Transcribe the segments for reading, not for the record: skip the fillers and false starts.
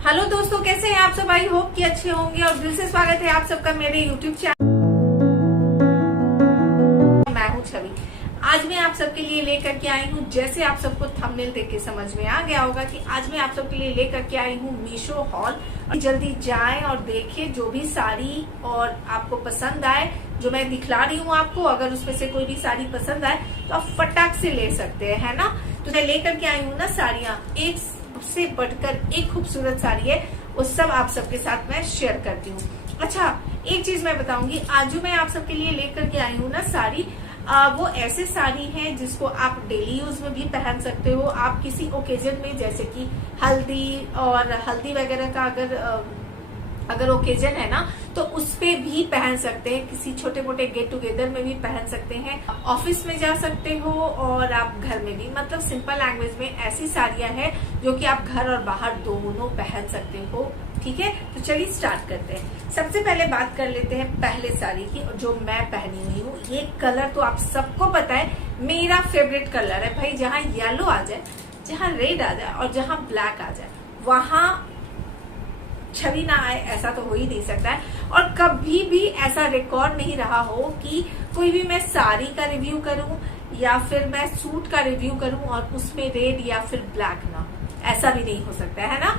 Hello दोस्तों, कैसे हैं आप सब। आई होप कि अच्छे होंगे और दिल से स्वागत है आप सबका मेरे यूट्यूब चैनल। मैं हूं छवि। आज मैं आप सबके लिए लेकर के आई हूं, जैसे आप सबको थंबनेल देख के समझ में आ गया होगा कि आज मैं आप सबके लिए लेकर के आई हूं मीशो हॉल। जल्दी जाएं और देखें जो भी साड़ी और आपको पसंद आए, जो मैं दिखला रही हूँ आपको, अगर उसमें से कोई भी साड़ी पसंद आए तो आप फटाक से ले सकते हैं, है ना। तो मैं लेकर के आई हूँ ना साड़ियाँ, एक से बढ़कर एक खूबसूरत साड़ी है, वो सब आप सबके साथ मैं शेयर करती हूँ। अच्छा, एक चीज मैं बताऊंगी, आज जो मैं आप सबके लिए लेकर के आई हूँ ना साड़ी, वो ऐसे साड़ी है जिसको आप डेली यूज में भी पहन सकते हो। आप किसी ओकेजन में, जैसे कि हल्दी वगैरह का अगर ओकेजन है ना, तो उस पे भी पहन सकते हैं। किसी छोटे मोटे गेट टुगेदर में भी पहन सकते हैं, ऑफिस में जा सकते हो और आप घर में भी। मतलब सिंपल लैंग्वेज में ऐसी साड़ियां हैं जो कि आप घर और बाहर दोनों पहन सकते हो। ठीक है, तो चलिए स्टार्ट करते हैं। सबसे पहले बात कर लेते हैं पहले साड़ी की, जो मैं पहनी हुई हूँ। ये कलर तो आप सबको पता है, मेरा फेवरेट कलर है भाई। जहाँ येलो आ जाए, जहाँ रेड आ जाए और जहाँ ब्लैक आ जाए, वहां छवि ना आए, ऐसा तो हो ही नहीं सकता है। और कभी भी ऐसा रिकॉर्ड नहीं रहा हो कि कोई भी मैं साड़ी का रिव्यू करूं या फिर मैं सूट का रिव्यू करूं और उसमें रेड या फिर ब्लैक ना, ऐसा भी नहीं हो सकता है ना।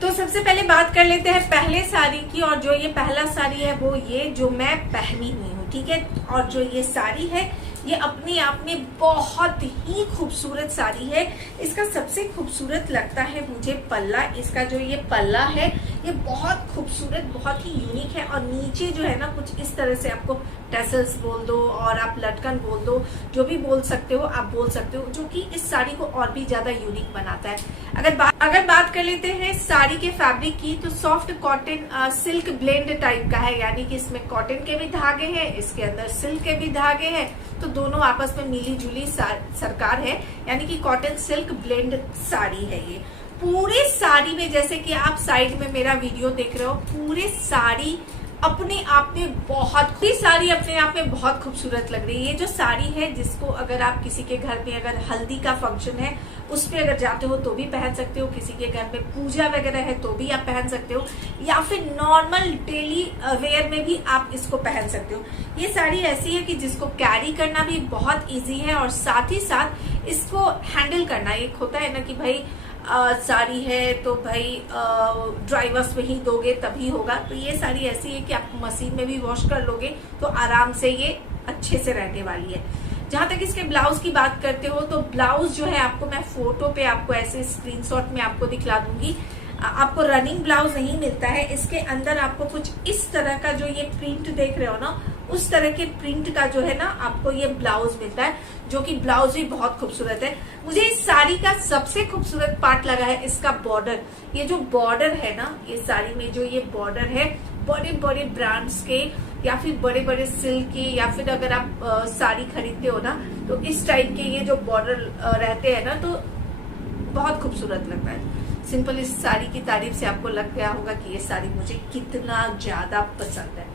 तो सबसे पहले बात कर लेते हैं पहले साड़ी की, और जो ये पहला साड़ी है वो ये जो मैं पहनी हुई हूँ। ठीक है, और जो ये साड़ी है ये अपने आप में बहुत ही खूबसूरत साड़ी है। इसका सबसे खूबसूरत लगता है मुझे पल्ला। इसका जो ये पल्ला है ये बहुत खूबसूरत, बहुत ही यूनिक है। और नीचे जो है ना, कुछ इस तरह से आपको टैसल्स बोल दो और आप लटकन बोल दो, जो भी बोल सकते हो आप बोल सकते हो, जो कि इस साड़ी को और भी ज्यादा यूनिक बनाता है। अगर बात कर लेते हैं साड़ी के फैब्रिक की, तो soft cotton silk blend type का है, यानी कि इसमें कॉटन के भी धागे हैं, इसके अंदर सिल्क के भी धागे हैं, तो दोनों आपस में मिली जुली सरकार है, यानी कि कॉटन सिल्क ब्लेंड साड़ी है ये। पूरे साड़ी में, जैसे कि आप साइड में मेरा वीडियो देख रहे हो, पूरे साड़ी अपने आप में बहुत खूबसूरत लग रही है। ये जो साड़ी है, जिसको अगर आप किसी के घर में अगर हल्दी का फंक्शन है उस पे अगर जाते हो तो भी पहन सकते हो, किसी के घर में पूजा वगैरह है तो भी आप पहन सकते हो, या फिर नॉर्मल डेली वेयर में भी आप इसको पहन सकते हो। ये साड़ी ऐसी है कि जिसको कैरी करना भी बहुत इजी है, और साथ ही साथ इसको हैंडल करना, एक होता है ना कि भाई साड़ी है तो भाई ड्राई वॉश में ही दोगे तभी होगा। तो ये साड़ी ऐसी है कि आप मशीन में भी वॉश कर लोगे तो आराम से ये अच्छे से रहने वाली है। जहां तक इसके ब्लाउज की बात करते हो, तो ब्लाउज जो है आपको मैं फोटो पे आपको ऐसे स्क्रीनशॉट में आपको दिखला दूंगी। आपको रनिंग ब्लाउज नहीं मिलता है। इसके अंदर आपको कुछ इस तरह का, जो ये प्रिंट देख रहे हो ना, उस तरह के प्रिंट का जो है ना आपको ये ब्लाउज मिलता है, जो कि ब्लाउज भी बहुत खूबसूरत है। मुझे इस साड़ी का सबसे खूबसूरत पार्ट लगा है इसका बॉर्डर। ये जो बॉर्डर है ना, ये साड़ी में जो ये बॉर्डर है, बड़े बड़े ब्रांड्स के या फिर बड़े बड़े सिल्क के, या फिर अगर आप साड़ी खरीदते हो ना, तो इस टाइप के ये जो बॉर्डर रहते हैं ना, तो बहुत खूबसूरत लगता है। सिंपल इस साड़ी की तारीफ से आपको लग गया होगा कि ये साड़ी मुझे कितना ज्यादा पसंद है।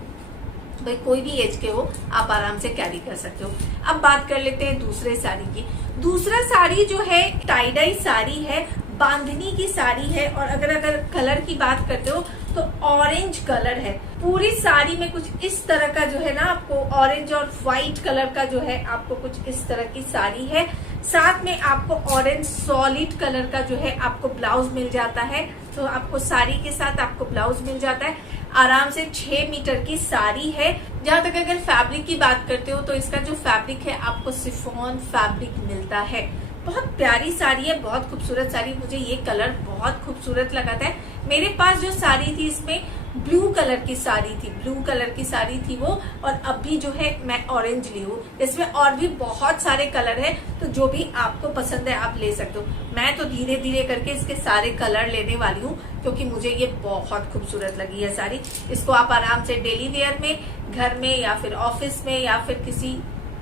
भाई कोई भी एज के हो, आप आराम से कैरी कर सकते हो। अब बात कर लेते हैं दूसरे साड़ी की। दूसरा साड़ी जो है टाई डाई साड़ी है, बांधनी की साड़ी है, और अगर कलर की बात करते हो तो ऑरेंज कलर है। पूरी साड़ी में कुछ इस तरह का जो है ना, आपको ऑरेंज और व्हाइट कलर का जो है आपको कुछ इस तरह की साड़ी है। साथ में आपको ऑरेंज सॉलिड कलर का जो है आपको ब्लाउज मिल जाता है। तो आपको साड़ी के साथ आपको ब्लाउज मिल जाता है। आराम से 6 मीटर की साड़ी है। जहां तक अगर फैब्रिक की बात करते हो, तो इसका जो फैब्रिक है आपको शिफॉन फैब्रिक मिलता है। बहुत प्यारी साड़ी है, बहुत खूबसूरत साड़ी। मुझे ये कलर बहुत खूबसूरत लगा था। मेरे पास जो साड़ी थी इसमें ब्लू कलर की साड़ी थी वो, और अभी जो है मैं ऑरेंज ली हूँ। इसमें और भी बहुत सारे कलर है, तो जो भी आपको पसंद है आप ले सकते हो। मैं तो धीरे धीरे करके इसके सारे कलर लेने वाली हूँ, क्योंकि मुझे ये बहुत खूबसूरत लगी है साड़ी। इसको आप आराम से डेली वेयर में, घर में, या फिर ऑफिस में, या फिर किसी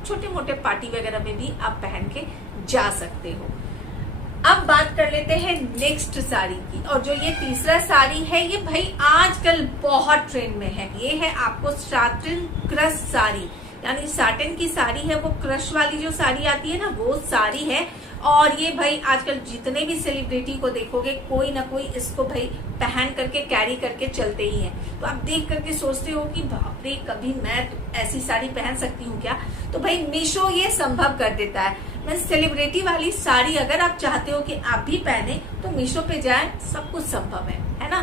छोटे मोटे पार्टी वगैरह में भी आप पहन के जा सकते हो। अब बात कर लेते हैं नेक्स्ट साड़ी की, और जो ये तीसरा साड़ी है, ये भाई आजकल बहुत ट्रेंड में है। ये है आपको साटिन क्रश साड़ी, यानी साटिन की साड़ी है। वो क्रश वाली जो साड़ी आती है ना, वो साड़ी है। और ये भाई आजकल जितने भी सेलिब्रिटी को देखोगे कोई ना कोई इसको भाई पहन करके कैरी करके चलते ही हैं। तो आप देख करके सोचते हो कि बाप रे, कभी मैं तो ऐसी साड़ी पहन सकती हूँ क्या? तो भाई मीशो ये संभव कर देता है। मैं सेलिब्रिटी वाली साड़ी अगर आप चाहते हो कि आप भी पहने तो मीशो पे जाए, सब कुछ संभव है ना।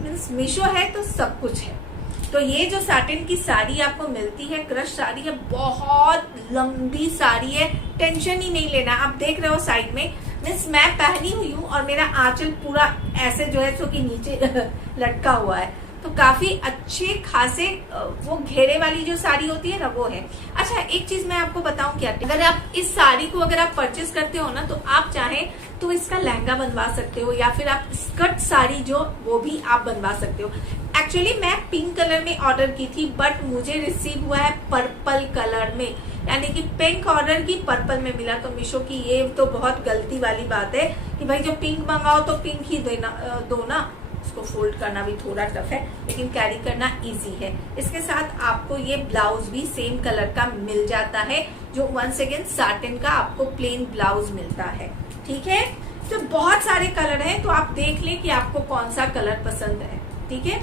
मीन्स मीशो है तो सब कुछ है। तो ये जो साटिन की साड़ी आपको मिलती है, क्रश साड़ी है, बहुत लंबी साड़ी है, टेंशन ही नहीं लेना। आप देख रहे हो साइड में, मीन्स मैं पहनी हुई हूँ और मेरा आंचल पूरा ऐसे जो है सो कि नीचे लटका हुआ है। तो काफी अच्छे खासे वो घेरे वाली जो साड़ी होती है ना वो है। अच्छा, एक चीज मैं आपको बताऊं क्या, अगर आप इस साड़ी को अगर आप परचेस करते हो ना तो आप चाहें तो इसका लहंगा बनवा सकते हो या फिर आप स्कर्ट साड़ी जो वो भी आप बनवा सकते हो। एक्चुअली मैं पिंक कलर में ऑर्डर की थी बट मुझे रिसीव हुआ है पर्पल कलर में, यानी कि पिंक ऑर्डर की पर्पल में मिला। तो मीशो की ये तो बहुत गलती वाली बात है कि भाई जो पिंक मंगाओ तो पिंक ही दो ना। उसको फोल्ड करना भी थोड़ा टफ है लेकिन कैरी करना इजी है। इसके साथ आपको ये ब्लाउज भी सेम कलर का मिल जाता है, जो वंस अगेन साटिन का आपको प्लेन ब्लाउज मिलता है। ठीक है, तो बहुत सारे कलर हैं, तो आप देख लें कि आपको कौन सा कलर पसंद है। ठीक है,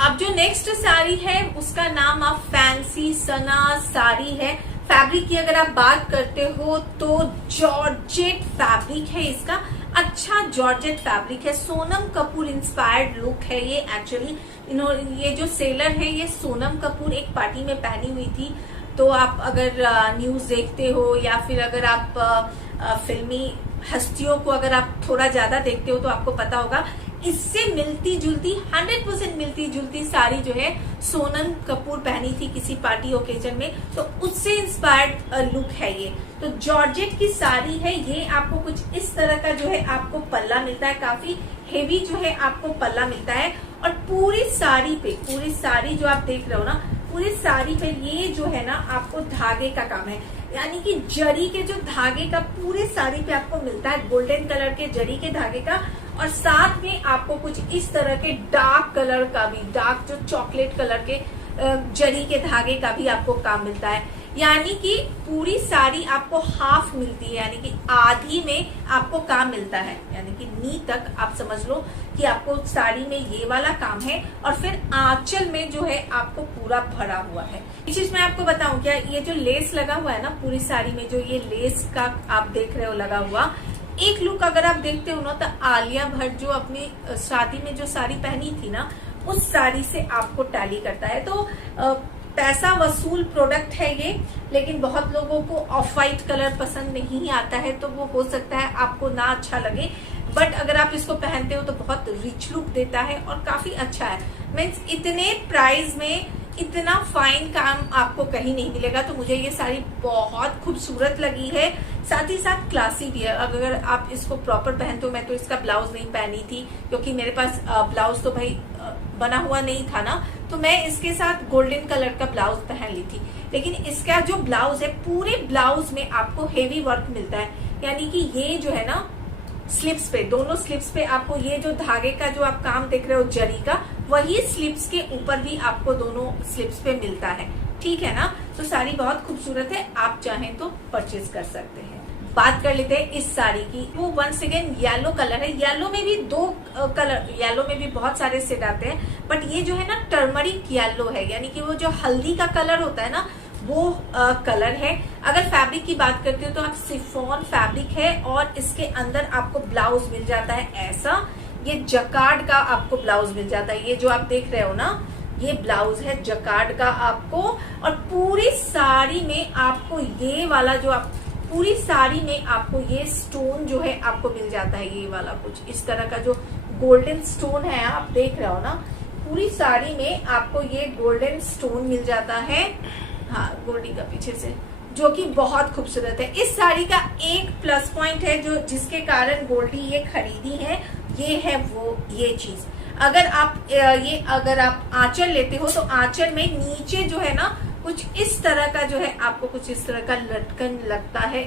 अब जो नेक्स्ट साड़ी है उसका नाम आप फैंसी सना साड़ी है। फैब्रिक की अगर आप बात करते हो तो जॉर्जेट फैब्रिक है इसका, अच्छा जॉर्जेट फैब्रिक है, सोनम कपूर इंस्पायर्ड लुक है ये। एक्चुअली ये जो सेलर है ये सोनम कपूर एक पार्टी में पहनी हुई थी। तो आप अगर न्यूज देखते हो या फिर अगर आप फिल्मी हस्तियों को अगर आप थोड़ा ज्यादा देखते हो तो आपको पता होगा इससे मिलती जुलती 100% मिलती जुलती साड़ी जो है सोनम कपूर पहनी थी किसी पार्टी ओकेजन में, तो उससे इंस्पायर्ड लुक है ये। तो जॉर्जेट की साड़ी है ये, आपको कुछ इस तरह का जो है आपको पल्ला मिलता है, काफी हेवी जो है आपको पल्ला मिलता है। और पूरी साड़ी पे, पूरी साड़ी जो आप देख रहे हो ना, पूरी साड़ी पे ये जो है ना आपको धागे का काम है, यानी कि जरी के जो धागे का पूरे साड़ी पे आपको मिलता है, गोल्डन कलर के जरी के धागे का। और साथ में आपको कुछ इस तरह के डार्क कलर का भी, डार्क जो चॉकलेट कलर के जरी के धागे का भी आपको काम मिलता है। यानी कि पूरी साड़ी आपको हाफ मिलती है, यानी कि आधी में आपको काम मिलता है, यानी कि नी तक आप समझ लो कि आपको साड़ी में ये वाला काम है। और फिर आंचल में जो है आपको पूरा भरा हुआ है। इस चीज मैं आपको बताऊं क्या, ये जो लेस लगा हुआ है ना पूरी साड़ी में, जो ये लेस का आप देख रहे हो लगा हुआ, एक लुक अगर आप देखते हो ना तो आलिया भट्ट जो अपनी शादी में जो साड़ी पहनी थी ना उस साड़ी से आपको टैली करता है। तो पैसा वसूल प्रोडक्ट है ये, लेकिन बहुत लोगों को ऑफ वाइट कलर पसंद नहीं आता है तो वो हो सकता है आपको ना अच्छा लगे, बट अगर आप इसको पहनते हो तो बहुत रिच लुक देता है और काफी अच्छा है। मीन्स इतने प्राइस में इतना फाइन काम आपको कहीं नहीं मिलेगा। तो मुझे ये साड़ी बहुत खूबसूरत लगी है, साथ ही साथ क्लासी भी है। अगर आप इसको प्रॉपर पहनते हो, मैं तो इसका ब्लाउज नहीं पहनी थी क्योंकि मेरे पास ब्लाउज तो भाई बना हुआ नहीं था ना, तो मैं इसके साथ गोल्डन कलर का ब्लाउज पहन ली थी। लेकिन इसका जो ब्लाउज है, पूरे ब्लाउज में आपको हेवी वर्क मिलता है, यानी कि ये जो है ना स्लिप्स पे, दोनों स्लिप्स पे आपको ये जो धागे का जो आप काम देख रहे हो जरी का, वही स्लिप्स के ऊपर भी आपको दोनों स्लिप्स पे मिलता है। ठीक है ना, तो साड़ी बहुत खूबसूरत है, आप चाहें तो परचेज कर सकते हैं। बात कर लेते हैं इस साड़ी की, वो वंस अगेन येलो कलर है। येलो में भी दो कलर, येलो में भी बहुत सारे सेट आते हैं, बट ये जो है ना टर्मरिक येलो है, यानी कि वो जो हल्दी का कलर होता है ना वो कलर है। अगर फैब्रिक की बात करते हो तो आप शिफॉन फैब्रिक है और इसके अंदर आपको ब्लाउज मिल जाता है ऐसा, ये जकार्ड का आपको ब्लाउज मिल जाता है। ये जो आप देख रहे हो ना ये ब्लाउज है जकार्ड का आपको, और पूरी साड़ी में आपको ये वाला जो आप पूरी साड़ी में आपको ये स्टोन जो है आपको मिल जाता है, ये वाला कुछ इस तरह का जो गोल्डन स्टोन है आप देख रहे हो ना, पूरी साड़ी में आपको ये गोल्डन स्टोन मिल जाता है। हाँ, गोल्डी का पीछे से, जो कि बहुत खूबसूरत है। इस साड़ी का एक प्लस पॉइंट है जो जिसके कारण गोल्डी ये खरीदी है, ये है वो ये चीज। अगर आप आंचल लेते हो तो आंचल में नीचे जो है ना कुछ इस तरह का जो है आपको कुछ इस तरह का लटकन लगता है,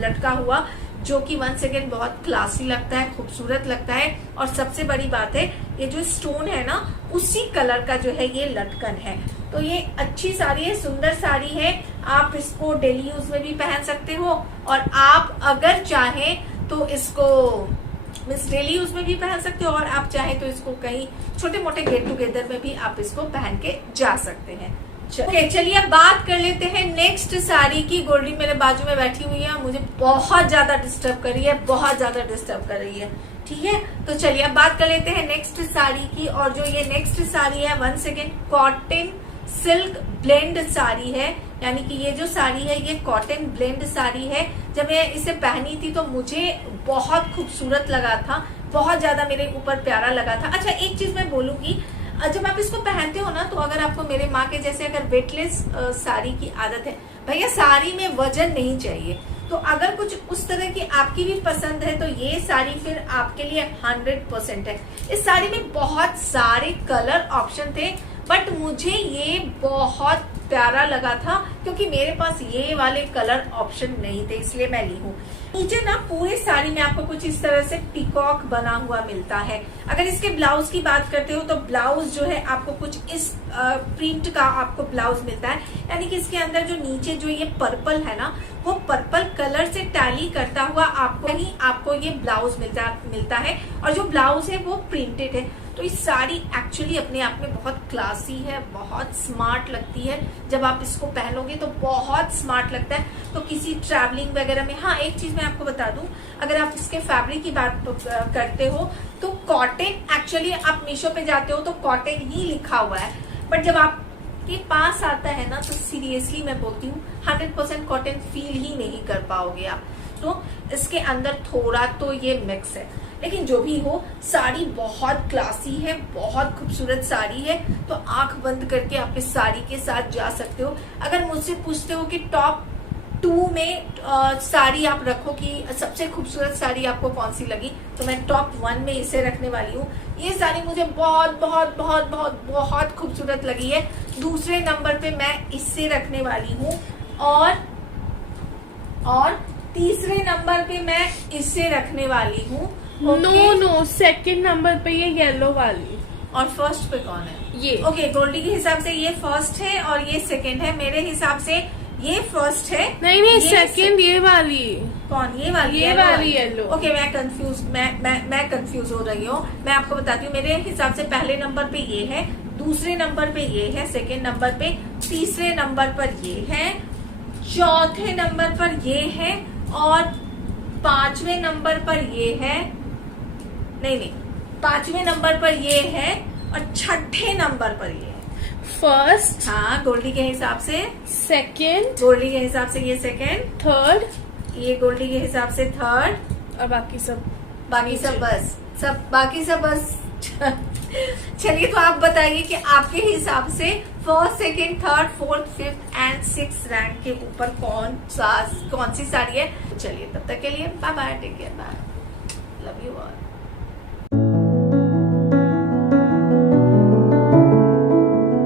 लटका हुआ, जो कि वंस अगेन बहुत क्लासी लगता है, खूबसूरत लगता है। और सबसे बड़ी बात है ये जो स्टोन है ना उसी कलर का जो है ये लटकन है। तो ये अच्छी साड़ी है, सुंदर साड़ी है। आप इसको डेली यूज में भी पहन सकते हो, और आप अगर चाहें तो इसको मीन्स डेली यूज में भी पहन सकते हो, और आप चाहें तो इसको कहीं छोटे मोटे गेट टुगेदर में भी आप इसको पहन के जा सकते हैं। चलिए अब बात कर लेते हैं नेक्स्ट साड़ी की। गोल्डी मेरे बाजू में बैठी हुई है, मुझे बहुत ज्यादा डिस्टर्ब कर रही है, बहुत ज्यादा डिस्टर्ब कर रही है। ठीक है, तो चलिए अब बात कर लेते हैं नेक्स्ट साड़ी की। और जो ये नेक्स्ट साड़ी है, one second, cotton silk blend sari है, यानी कि ये जो साड़ी है ये कॉटन ब्लेंड साड़ी है। जब मैं इसे पहनी थी तो मुझे बहुत खूबसूरत लगा था, बहुत ज्यादा मेरे ऊपर प्यारा लगा था। अच्छा, एक चीज मैं बोलूंगी, जब आप इसको पहनते हो ना, तो अगर आपको मेरे माँ के जैसे अगर वेटलेस साड़ी की आदत है, भैया साड़ी में वजन नहीं चाहिए, तो अगर कुछ उस तरह की आपकी भी पसंद है तो ये साड़ी फिर आपके लिए 100% है। इस साड़ी में बहुत सारे कलर ऑप्शन थे, बट मुझे ये बहुत प्यारा लगा था क्योंकि मेरे पास ये वाले कलर ऑप्शन नहीं थे, इसलिए मैं ली हूँ। नीचे ना पूरे साड़ी में आपको कुछ इस तरह से पीकॉक बना हुआ मिलता है। अगर इसके ब्लाउज की बात करते हो तो ब्लाउज जो है आपको कुछ इस प्रिंट का आपको ब्लाउज मिलता है, यानी कि इसके अंदर जो नीचे जो ये पर्पल है ना, वो पर्पल कलर से टैली करता हुआ आपको ये ब्लाउज मिलता है, और जो ब्लाउज है वो प्रिंटेड है। तो इस साड़ी एक्चुअली अपने आप में बहुत क्लासी है, बहुत स्मार्ट लगती है। जब आप इसको पहनोगे तो बहुत स्मार्ट लगता है। तो किसी ट्रैवलिंग वगैरह में, हाँ एक चीज मैं आपको बता दूं, अगर आप इसके फैब्रिक की बात करते हो तो कॉटन, एक्चुअली आप मीशो पे जाते हो तो कॉटन ही लिखा हुआ है, बट जब आपके पास आता है ना तो सीरियसली मैं बोलती हूँ 100% कॉटन फील ही नहीं कर पाओगे आप। तो इसके अंदर थोड़ा तो ये मिक्स है, लेकिन जो भी हो साड़ी बहुत क्लासी है, बहुत खूबसूरत साड़ी है। तो आंख बंद करके आप इस साड़ी के साथ जा सकते हो। अगर मुझसे पूछते हो कि टॉप 2 में साड़ी आप रखो कि सबसे खूबसूरत साड़ी आपको कौन सी लगी, तो मैं टॉप 1 में इसे रखने वाली हूँ। ये साड़ी मुझे बहुत बहुत बहुत बहुत बहुत खूबसूरत लगी है। दूसरे नंबर पे मैं इससे रखने वाली हूँ, और तीसरे नंबर पे मैं इससे रखने वाली हूँ। नो सेकंड नंबर पे ये येलो वाली। और फर्स्ट पे कौन है? ये ओके, गोल्डी के हिसाब से ये फर्स्ट है और ये सेकंड है। मेरे हिसाब से ये फर्स्ट है। नहीं सेकंड ये वाली। कौन? ये वाली? ये वाली येलो। ओके, मैं कंफ्यूज हो रही हूँ। मैं आपको बताती हूँ, मेरे हिसाब से पहले नंबर पे ये है, दूसरे नंबर पे ये है, सेकेंड नंबर पे, तीसरे नंबर पर ये है, चौथे नंबर पर ये है, और पांचवें नंबर पर ये है। नहीं, पांचवें नंबर पर ये है, और छठे नंबर पर ये है। फर्स्ट, हाँ गोल्डी के हिसाब से सेकंड, गोल्डी के हिसाब से ये सेकंड, थर्ड, ये गोल्डी के हिसाब से थर्ड, और बाकी सब बाकी सब बस चलिए, तो आप बताइए कि आपके हिसाब से first, second, third, fourth, fifth and 6th rank के ऊपर कौन सी साड़ी है। चलिए तब तक के लिए bye bye, take care, bye, love you all.